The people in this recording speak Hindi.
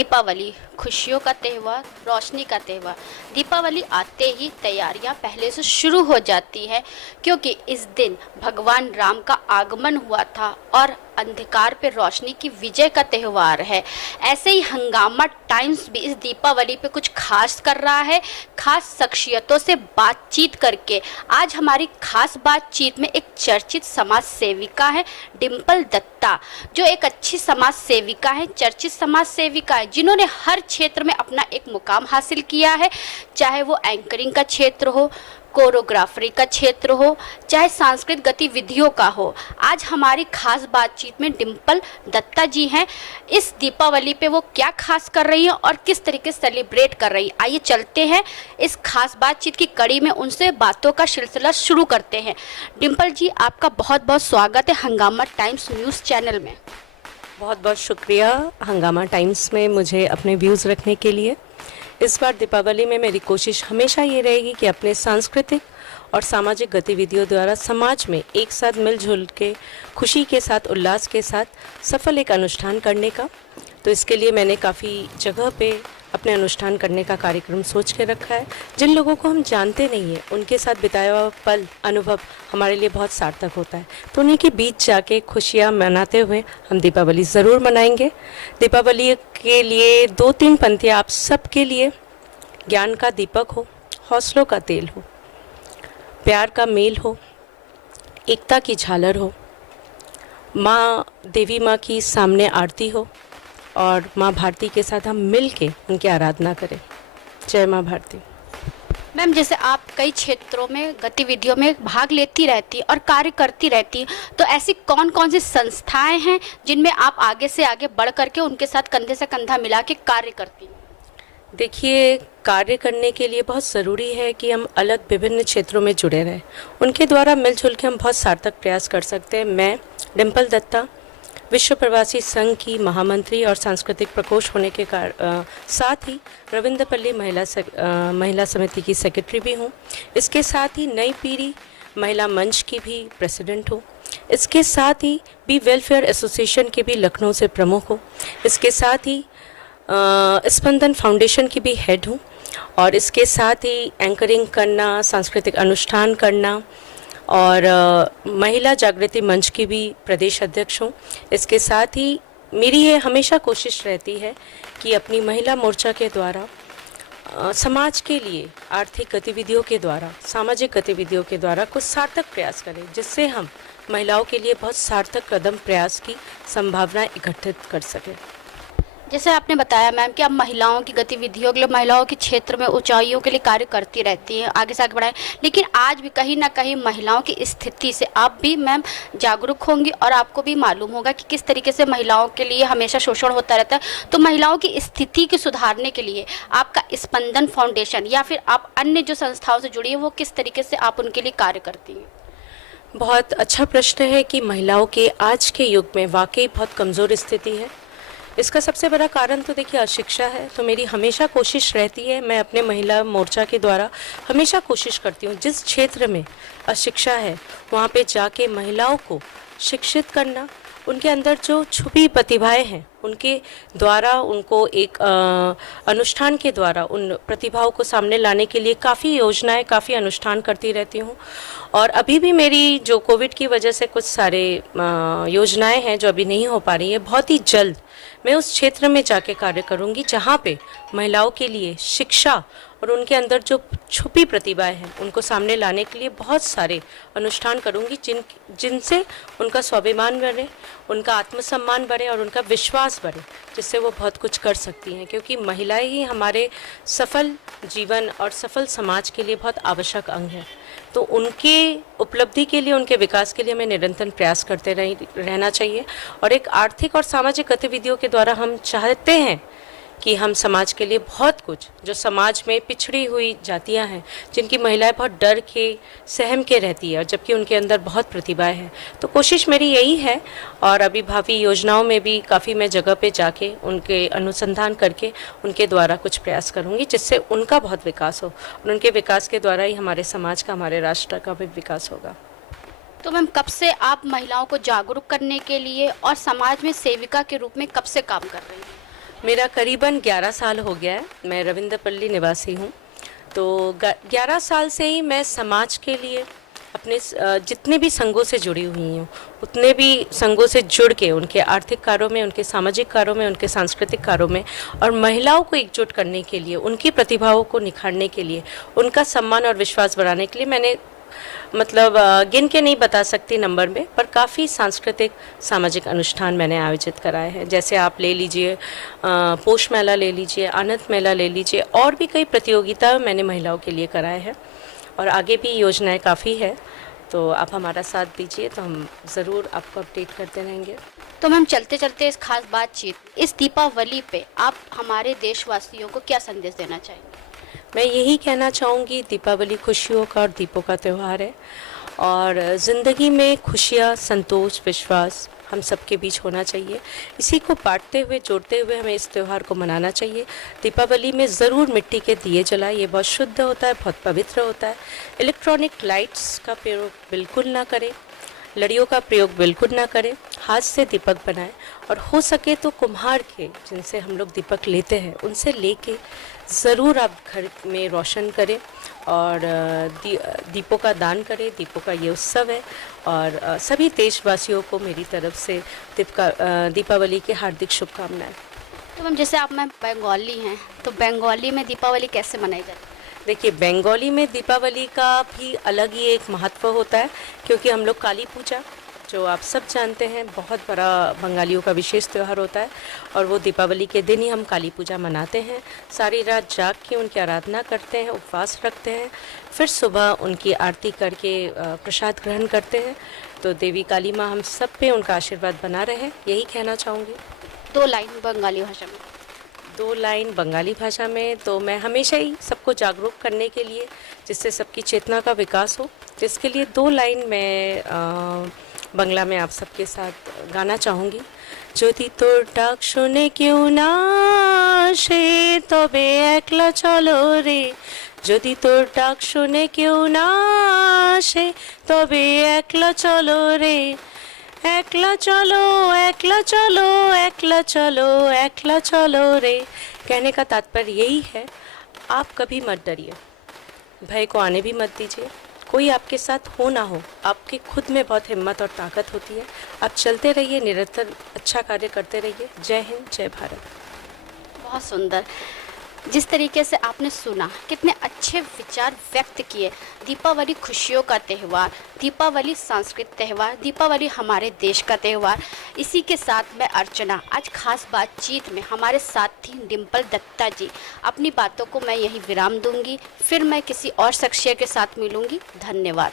दीपावली खुशियों का त्यौहार, रोशनी का त्यौहार। दीपावली आते ही तैयारियां पहले से शुरू हो जाती है, क्योंकि इस दिन भगवान राम का आगमन हुआ था और अंधकार पे रोशनी की विजय का त्यौहार है। ऐसे ही हंगामा टाइम्स भी इस दीपावली पे कुछ खास कर रहा है, खास शख्सियतों से बातचीत करके। आज हमारी खास बातचीत में एक चर्चित समाज सेविका है, डिम्पल दत्ता, जो एक अच्छी समाज सेविका है, चर्चित समाज सेविका है, जिन्होंने हर क्षेत्र में अपना एक मुकाम हासिल किया है, चाहे वो एंकरिंग का क्षेत्र हो, कोरियोग्राफरी का क्षेत्र हो, चाहे सांस्कृतिक गतिविधियों का हो। आज हमारी खास बातचीत में डिम्पल दत्ता जी हैं। इस दीपावली पे वो क्या खास कर रही हैं और किस तरीके से सेलिब्रेट कर रही हैं, आइए चलते हैं इस खास बातचीत की कड़ी में, उनसे बातों का सिलसिला शुरू करते हैं। डिम्पल जी, आपका बहुत बहुत स्वागत है हंगामा टाइम्स न्यूज़ चैनल में। बहुत बहुत शुक्रिया हंगामा टाइम्स में मुझे अपने व्यूज़ रखने के लिए। इस बार दीपावली में मेरी कोशिश हमेशा ये रहेगी कि अपने सांस्कृतिक और सामाजिक गतिविधियों द्वारा समाज में एक साथ मिलजुल के खुशी के साथ, उल्लास के साथ सफल एक अनुष्ठान करने का। तो इसके लिए मैंने काफ़ी जगह पे अपने अनुष्ठान करने का कार्यक्रम सोच के रखा है। जिन लोगों को हम जानते नहीं हैं, उनके साथ बिताया हुआ पल, अनुभव हमारे लिए बहुत सार्थक होता है। तो उन्हीं के बीच जाके खुशियाँ मनाते हुए हम दीपावली ज़रूर मनाएंगे। दीपावली के लिए 2-3 पंक्तियाँ आप सबके लिए। ज्ञान का दीपक हो, हौसलों का तेल हो, प्यार का मेल हो, एकता की झालर हो, माँ देवी माँ की सामने आरती हो और माँ भारती के साथ हम मिल के उनकी आराधना करें। जय माँ भारती। मैम, जैसे आप कई क्षेत्रों में गतिविधियों में भाग लेती रहती और कार्य करती रहती, तो ऐसी कौन कौन सी संस्थाएं हैं जिनमें आप आगे से आगे बढ़ करके उनके साथ कंधे से कंधा मिला के कार्य करती हैं? देखिए, कार्य करने के लिए बहुत ज़रूरी है कि हम अलग विभिन्न क्षेत्रों में जुड़े रहें। उनके द्वारा मिलजुल के हम बहुत सार्थक प्रयास कर सकते हैं। मैं डिम्पल दत्ता विश्व प्रवासी संघ की महामंत्री और सांस्कृतिक प्रकोष्ठ होने के साथ ही रविंद्रपल्ली महिला समिति की सेक्रेटरी भी हूँ। इसके साथ ही नई पीढ़ी महिला मंच की भी प्रेसिडेंट हूँ। इसके साथ ही बी वेलफेयर एसोसिएशन के भी लखनऊ से प्रमुख हूँ। इसके साथ ही स्पंदन फाउंडेशन की भी हेड हूँ और इसके साथ ही एंकरिंग करना, सांस्कृतिक अनुष्ठान करना और महिला जागृति मंच की भी प्रदेश अध्यक्ष हूँ। इसके साथ ही मेरी ये हमेशा कोशिश रहती है कि अपनी महिला मोर्चा के द्वारा समाज के लिए आर्थिक गतिविधियों के द्वारा, सामाजिक गतिविधियों के द्वारा कुछ सार्थक प्रयास करें, जिससे हम महिलाओं के लिए बहुत सार्थक कदम प्रयास की संभावना इकट्ठित कर सकें। जैसे आपने बताया मैम कि आप महिलाओं की गतिविधियों के लिए, महिलाओं के क्षेत्र में ऊंचाइयों के लिए कार्य करती रहती हैं, आगे से आगे बढ़ाएं, लेकिन आज भी कहीं ना कहीं महिलाओं की स्थिति से आप भी मैम जागरूक होंगी और आपको भी मालूम होगा कि किस तरीके से महिलाओं के लिए हमेशा शोषण होता रहता है। तो महिलाओं की स्थिति को सुधारने के लिए आपका स्पंदन फाउंडेशन या फिर आप अन्य जो संस्थाओं से जुड़ी है, वो किस तरीके से आप उनके लिए कार्य करती हैं? बहुत अच्छा प्रश्न है कि महिलाओं के आज के युग में वाकई बहुत कमज़ोर स्थिति है। इसका सबसे बड़ा कारण तो देखिए अशिक्षा है। तो मेरी हमेशा कोशिश रहती है, मैं अपने महिला मोर्चा के द्वारा हमेशा कोशिश करती हूँ, जिस क्षेत्र में अशिक्षा है वहाँ पे जाके महिलाओं को शिक्षित करना, उनके अंदर जो छुपी प्रतिभाएं हैं उनके द्वारा उनको एक अनुष्ठान के द्वारा उन प्रतिभाओं को सामने लाने के लिए काफ़ी योजनाएं, काफ़ी अनुष्ठान करती रहती हूँ। और अभी भी मेरी जो कोविड की वजह से कुछ सारे योजनाएं हैं जो अभी नहीं हो पा रही है, बहुत ही जल्द मैं उस क्षेत्र में जाके कार्य करूँगी जहाँ पे महिलाओं के लिए शिक्षा और उनके अंदर जो छुपी प्रतिभाएं हैं उनको सामने लाने के लिए बहुत सारे अनुष्ठान करूँगी, जिनसे उनका स्वाभिमान बढ़े, उनका आत्मसम्मान बढ़े और उनका विश्वास बढ़े, जिससे वो बहुत कुछ कर सकती हैं। क्योंकि महिलाएं ही हमारे सफल जीवन और सफल समाज के लिए बहुत आवश्यक अंग है। तो उनके उपलब्धि के लिए, उनके विकास के लिए हमें निरंतर प्रयास करते रहना चाहिए। और एक आर्थिक और सामाजिक गतिविधियों के द्वारा हम चाहते हैं कि हम समाज के लिए बहुत कुछ, जो समाज में पिछड़ी हुई जातियां हैं, जिनकी महिलाएं बहुत डर के, सहम के रहती है और जबकि उनके अंदर बहुत प्रतिभाएं हैं, तो कोशिश मेरी यही है। और अभी भावी योजनाओं में भी काफ़ी मैं जगह पे जाके उनके अनुसंधान करके उनके द्वारा कुछ प्रयास करूँगी, जिससे उनका बहुत विकास हो और उनके विकास के द्वारा ही हमारे समाज का, हमारे राष्ट्र का भी विकास होगा। तो मैम, कब से आप महिलाओं को जागरूक करने के लिए और समाज में सेविका के रूप में कब से काम कर रही हैं? मेरा करीबन 11 साल हो गया है। मैं रविंद्रपल्ली निवासी हूँ। तो 11 साल से ही मैं समाज के लिए अपने जितने भी संघों से जुड़ी हुई हूँ, उतने भी संघों से जुड़ के उनके आर्थिक कार्यों में, उनके सामाजिक कार्यों में, उनके सांस्कृतिक कार्यों में और महिलाओं को एकजुट करने के लिए, उनकी प्रतिभाओं को निखारने के लिए, उनका सम्मान और विश्वास बढ़ाने के लिए मैंने मतलब गिन के नहीं बता सकती नंबर में, पर काफ़ी सांस्कृतिक सामाजिक अनुष्ठान मैंने आयोजित कराए हैं। जैसे आप ले लीजिए पोष मेला ले लीजिए, आनंद मेला ले लीजिए, और भी कई प्रतियोगिता मैंने महिलाओं के लिए कराए हैं और आगे भी योजनाएं काफ़ी है। तो आप हमारा साथ दीजिए तो हम ज़रूर आपको अपडेट करते रहेंगे। तो मैम, चलते चलते इस खास बातचीत, इस दीपावली पे आप हमारे देशवासियों को क्या संदेश देना चाहेंगे? मैं यही कहना चाहूँगी, दीपावली खुशियों का और दीपों का त्यौहार है और ज़िंदगी में खुशियाँ, संतोष, विश्वास हम सबके बीच होना चाहिए। इसी को बांटते हुए, जोड़ते हुए हमें इस त्यौहार को मनाना चाहिए। दीपावली में ज़रूर मिट्टी के दिए जलाएं, ये बहुत शुद्ध होता है, बहुत पवित्र होता है। इलेक्ट्रॉनिक लाइट्स का प्रयोग बिल्कुल ना करें, लड़ियों का प्रयोग बिल्कुल ना करें, हाथ से दीपक बनाएं और हो सके तो कुम्हार के, जिनसे हम लोग दीपक लेते हैं, उनसे लेके ज़रूर आप घर में रोशन करें और दीपों का दान करें। दीपों का ये उत्सव है और सभी देशवासियों को मेरी तरफ से दीपावली की हार्दिक शुभकामनाएं। तो मैम, जैसे आप मैम बंगाली हैं, तो बंगाली में दीपावली कैसे मनाई जाती है? देखिए, बंगाली में दीपावली का भी अलग ही एक महत्व होता है, क्योंकि हम लोग काली पूजा, जो आप सब जानते हैं, बहुत बड़ा बंगालियों का विशेष त्यौहार होता है और वो दीपावली के दिन ही हम काली पूजा मनाते हैं। सारी रात जाग के उनकी आराधना करते हैं, उपवास रखते हैं, फिर सुबह उनकी आरती करके प्रसाद ग्रहण करते हैं। तो देवी काली माँ हम सब पे उनका आशीर्वाद बना रहे, यही कहना चाहूँगी। 2 लाइन बंगाली भाषा में। 2 लाइन बंगाली भाषा में तो मैं हमेशा ही सबको जागरूक करने के लिए, जिससे सबकी चेतना का विकास हो, जिसके लिए 2 लाइन मैं बांग्ला में आप सबके साथ गाना चाहूँगी। যদি তোর ডাক শুনে কেউ না আসে তবে একলা চলো রে, যদি তোর ডাক শুনে কেউ না আসে তবে একলা চলো রে, একলা চলো একলা चलो একলা चलो একলা चलो रे। कहने का तात्पर्य यही है, आप कभी मत डरिए, भय को आने भी मत दीजिए। कोई आपके साथ हो ना हो, आपके खुद में बहुत हिम्मत और ताकत होती है। आप चलते रहिए, निरंतर अच्छा कार्य करते रहिए। जय हिंद, जय भारत। बहुत सुंदर। जिस तरीके से आपने सुना, कितने अच्छे विचार व्यक्त किए। दीपावली खुशियों का त्यौहार, दीपावली सांस्कृतिक त्यौहार, दीपावली हमारे देश का त्यौहार। इसी के साथ मैं अर्चना आज खास बातचीत में हमारे साथ थी डिम्पल दत्ता जी। अपनी बातों को मैं यही विराम दूंगी, फिर मैं किसी और शख्सियत के साथ मिलूंगी। धन्यवाद।